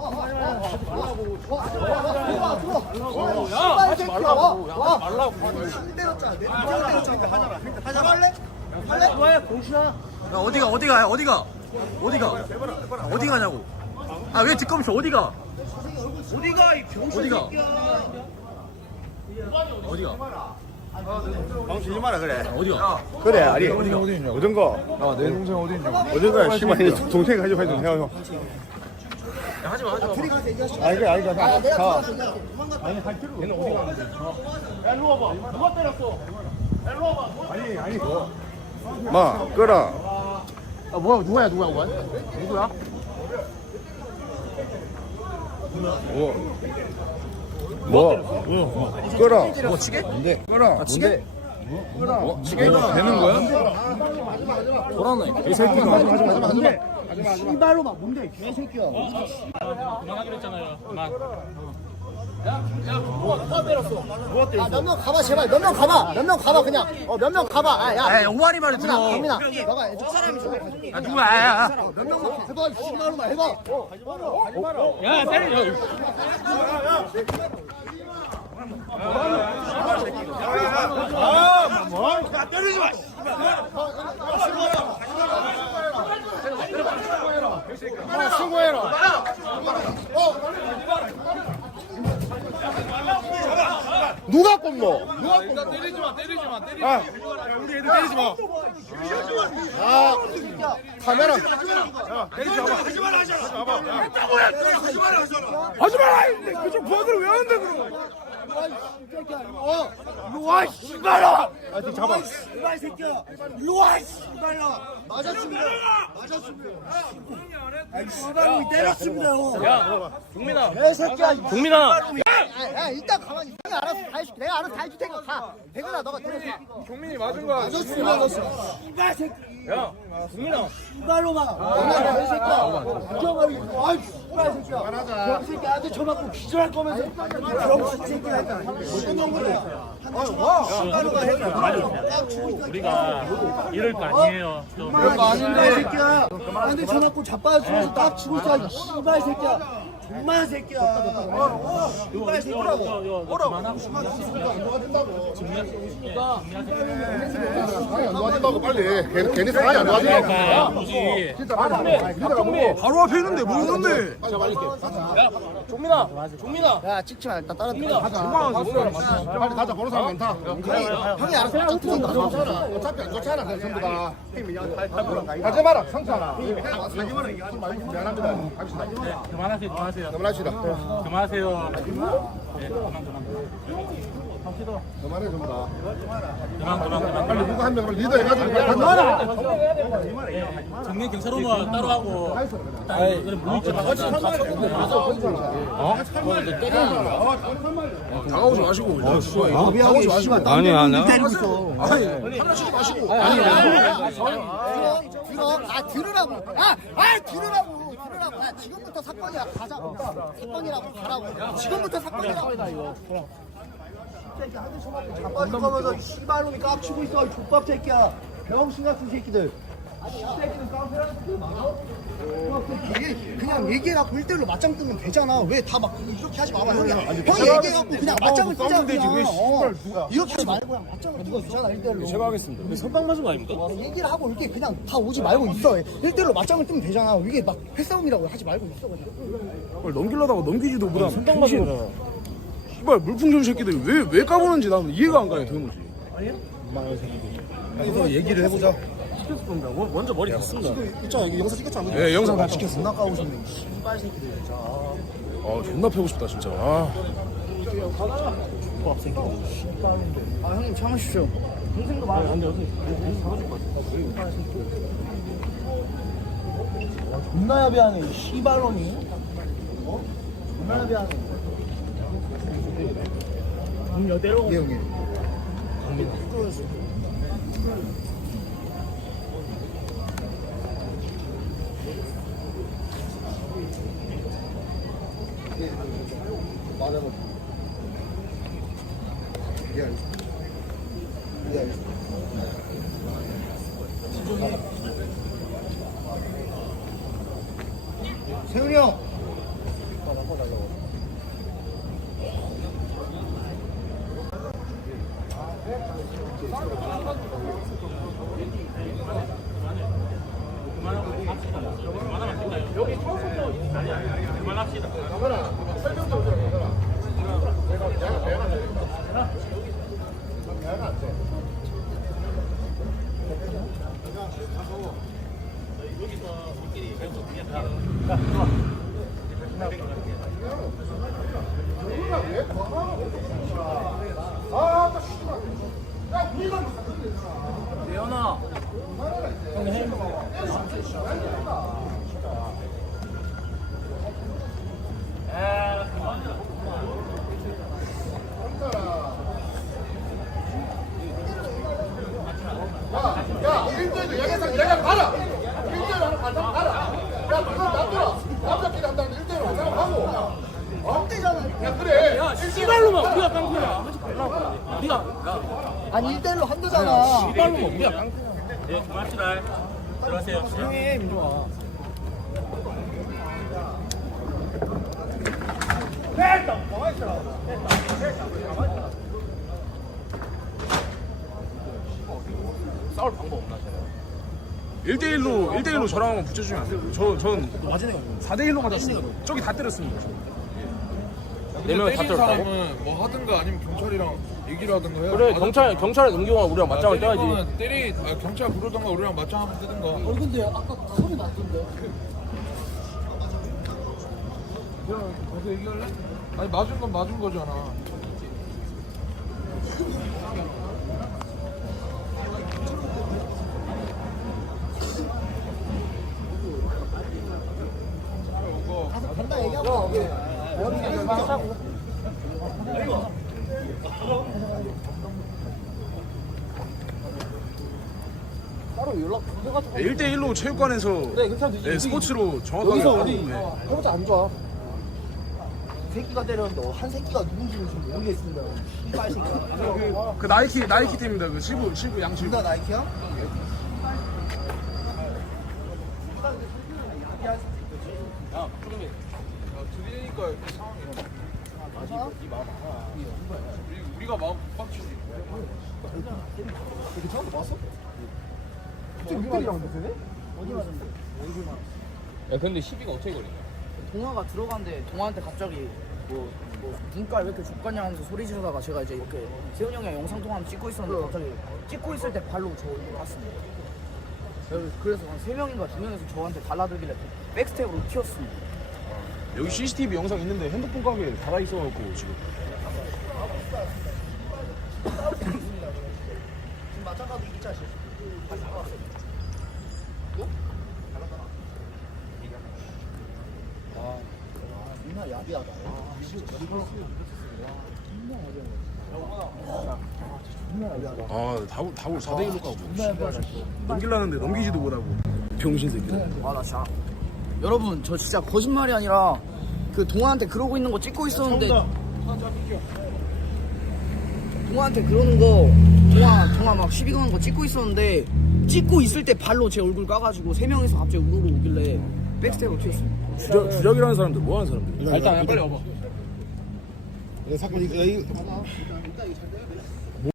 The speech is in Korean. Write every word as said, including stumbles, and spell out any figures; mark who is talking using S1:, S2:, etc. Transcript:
S1: 하지 말라고. 야, 말라고. 때렸잖아. 때렸잖아. 하잖아. 하자 할래? 할래? 좋아요, 공시야.
S2: 야, 어디가 어디가 어디가 어디가 어디 가냐고. 아 왜 뒷검시 어디가
S1: 어디가 이 병신
S2: 어디가?
S1: 새끼야.
S2: 어디가
S3: 방치지 마라 그래.
S2: 어디가
S3: 그래 아니.
S2: 어디가
S3: 어떤 거?
S4: 아내 동생 어디 있냐고.
S3: 어떤 거야? 씨발 동생 가지고 가지고 해요.
S2: 야, 하지마 하지마
S3: 아니 그래 아니 그래. 가.
S1: 아니 할 필요 없어. 야 일로 와봐. 누가 때렸어? 야 일로 와봐.
S3: 아니 아니 뭐. 마 끌어.
S2: 아 뭐야 누구야 누구야 누구야 누구야
S3: 뭐? 뭐? 끌어.
S2: 뭐 치게
S3: 뭔데? 끌어.
S2: 아 치게
S3: 뭐?
S2: 치게 되는 거야 돌았네 이 새끼가
S3: 하지 마 하지 마 하지 마.
S1: 씨발로만 뭔데 개새끼야.
S2: 그만하기로 했잖아요 그만
S1: 몇 명 가봐 제발. 몇 명 가봐. 몇 명 가봐 그냥. 어 몇 명 가봐. 아, 야.
S2: 야 오마리 말을 들어
S1: 경민아. 너가 저 사람이 좀 해봐.
S2: 아 누구야 야,
S1: 몇 명만 해봐. 씨발로만 해봐. 어.
S2: 야, 야 때려
S3: 누가 꼽노?
S2: 나 때리지 마 때리지 마 때리지 마 우리 애들 때리지 마
S3: 아 카메라.
S2: 때리지 마 하지 마라 하지 마라 했다고 하지 마라
S3: 하지 마라. 그좀 부하들 왜 하는데 그럼?
S1: 어.
S3: 와 씨발아. 아 지금 잡아.
S1: 씨발 새끼야. 일로 와 씨발아. 맞았습니다. 맞았습니다. 아이 씨발로 때렸습니다.
S2: 야 종민아
S1: 개새끼야.
S2: 종민아
S1: 야, 야, 이따 가만히 있어. 내가 알아서 다 해줄게. 내가 알아서 다 해줄 테니까 가. 대근아, 너가 때려줘.
S2: 종민이 맞은 거야
S1: 맞았습니다. 씨발 새끼.
S2: 야 종민아
S1: 씨발로만. 야, 개새끼야. 죽여버리고. 아이, 씨발 새끼야. 병새끼 아주 쳐맞고 기절할 거면서. 병신 새끼야. 무슨 놈이야. 씨발로만 해.
S2: 우리가 이럴 거 아니에요
S1: 이런 거 아닌데, 이 새끼야. 나한테 쳐맞고 자빠져서 딱 치고 있어. 이 씨발 새끼야. 정말 새끼야. 씨발 새끼라고.
S3: 안 도와준다고 빨리. 괜히 괜히 상황이 안 도와준다고.
S2: 그러니까 굳이
S3: 진짜 빨리.
S4: 바로 앞에 있는데 뭐 있는데.
S2: 종민아 종민아
S1: 야, 찍지 마. 일단 다른 데
S3: 빨리 가자. 보는 사람 많다.
S1: 형이 알아서 딱 찍는다.
S3: 어차피 안 좋잖아. 그 전부 다. 하지 마라. 상처나. 미안합니다. 갑시다.
S2: 그만하세요 그만하세요
S3: 그만합시다.
S2: 그만하세요 네 그만 그만
S3: 그만해 전부 다.
S2: 그만 그만 그만
S3: 빨리 누구 한 명 리더 해가지고 빨리 가자.
S2: 정면 경찰 오면 따로 하고 아이
S4: 다가오지 마시고.
S1: 다가오지 마시고.
S4: 아니 아니.
S1: 때리고 있어.
S4: 아니 장난치지 마시고.
S1: 아니, 들어, 들어. 아, 들으라고. 아, 아, 들으라고. 들으라고. 야, 지금부터 사건이야. 가자. 사건이라고 가라고. 지금부터 사건이라고. 새끼 한대 쳐맞고 자빠질 거면서 씨발놈이 깝치고 있어. 이 족밥 새끼야. 병신 같은 새끼들. 이 새끼들 깡패라는 그 많아? 얘 그냥 얘기해갖고 일 대일로 맞짱 뜨면 되잖아. 왜 다 막 이렇게 하지 마봐. 형이 형이 얘기해갖고 그냥 맞짱을 뜨자 그냥. 어. 이렇게 하지 말고 그냥 맞짱을 뜨면 되잖아. 일 대일로.
S4: 제가 하겠습니다.
S2: 선방 맞은 거 아닙니까?
S1: 얘기를 하고 이렇게 그냥 다 오지 말고 있어. 일 대일로 맞짱을 뜨면 되잖아. 이게 막 패싸움이라고 하지 말고 있어 그냥.
S4: 그걸 넘기려다가 넘기지도 못하고. 선빵 맞은 거잖아. 씨발 물풍선 새끼들 왜 왜 까보는지 나는 이해가 안 가요 도무지.
S3: 그래서 얘기를 해보자.
S2: 시켰을 겁니다 먼저 머리 갔습니다
S1: 있잖아. 이게 영상 찍혔잖아.
S4: 예 영상 다 찍혔어.
S1: 존나 까우셨네. 씨발 새끼들 진짜.
S4: 아 존나 패고 싶다 진짜. 아.
S1: 아 형님 참으십시오. 동생도 많아. 안돼 어디 잡아줄 것 같아. 존나 야비하네 이 씨발놈이. 어? 존나 야비하네. 형님 때려. 예 형님.
S3: 맞아. 예 알겠습니다. 예 알겠습니다.
S1: 세훈이 형.
S3: 야, 일대일로 여기서 내가 가라. 일대일로 하는 가자 가라. 야, 그걸 놔둬라. 남자끼리 한다는 일대일로 하자 하고. 어? 야, 그래. 야,
S4: 씨발로만 우리가 깡패야. 하지 말라고. 우리가
S1: 아니 일 대일로 한대잖아.
S4: 씨발로만 우리가 깡패야.
S2: 네, 고맙습니다. 들어가세요.
S1: 조용해 민종아.
S4: 싸울 방법 없나 쟤네. 일 대 일로 일 대 일로 저랑 한번 붙여주면 안 돼요? 저, 전
S1: 맞은 애가
S4: 사 대 일로 맞았습니다. 저기 다 때렸습니다. 네 명이 다
S5: 때린
S4: 때렸다고?
S5: 사람은 뭐 하든가 아니면 경찰이랑 얘기를 하든가 해야
S4: 그래 경찰 경찰에 넘기거나 우리랑 맞짱을 떠야지.
S5: 때리면 때리 아, 경찰 부르던가 우리랑 맞짱하면 뜨든가.
S1: 어 근데 아까 소리 났던데.
S5: 그냥 거기서 얘기할래? 아니 맞은 건 맞은 거잖아.
S1: 가서 간다 얘기하고. 따로 연락 해가지고.
S4: 일 대 일로 체육관에서
S1: 네, 괜찮아.
S4: 네, 스포츠로 정확하게
S1: 여기서
S4: 하고,
S1: 우리
S4: 네.
S1: 해보자 안 좋아. 새끼가 때렸는데 한 새끼가 누군지는 지금 모르겠습니다. 씨발 새끼가.
S4: 그 나이키 나이키 팀입니다. 그 실부 실부 양실부.
S1: 둘 다 나이키야?
S5: 야 들리니까 이렇게 상황이.
S1: 맞아?
S5: 우리 우리가 마음 빡치지.
S1: 이렇게 처음 봤어? 갑자기 윗대리랑 못되네? 어디 맞은데?
S5: 야 근데 시비가 어떻게 걸리냐?
S6: 동화가 들어간데 동화한테 갑자기 뭐, 뭐 눈깔 왜 이렇게 족같냐 하면서 소리 지르다가 제가 이제 이렇게 세훈 형이랑 영상 통화하면 찍고 있었는데 갑자기 찍고 있을 때 발로 저 얼굴 봤습니다. 그래서- 그래서 한 세 명인가 두 명에서 저한테 달라들길래 백스텝으로 튀었습니다.
S4: 여기 씨씨티비 영상 있는데 핸드폰 가게에 달아 있어갖고 지금.
S1: 지금 맞아가도 이 자식. 아, 존나 야비하다.
S4: 아 다굴 다굴 사 대 일로 가고 넘길라는데 넘기지도 못하고 병신 새끼들.
S6: 아 나 진짜 여러분 저 진짜 거짓말이 아니라 그 동화한테 그러고 있는 거 찍고 있었는데 동화한테 그러는 거 동화 동화 막 시비 거는 거 찍고 있었는데 찍고 있을 때 발로 제 얼굴 까가지고 세 명이서 갑자기 우르르 오길래 백스텝으로 튀었습니다.
S4: 주력 주력이라는 사람들 뭐 하는 사람들?
S5: 일단 빨리 와봐.
S3: 야, 잠깐 이거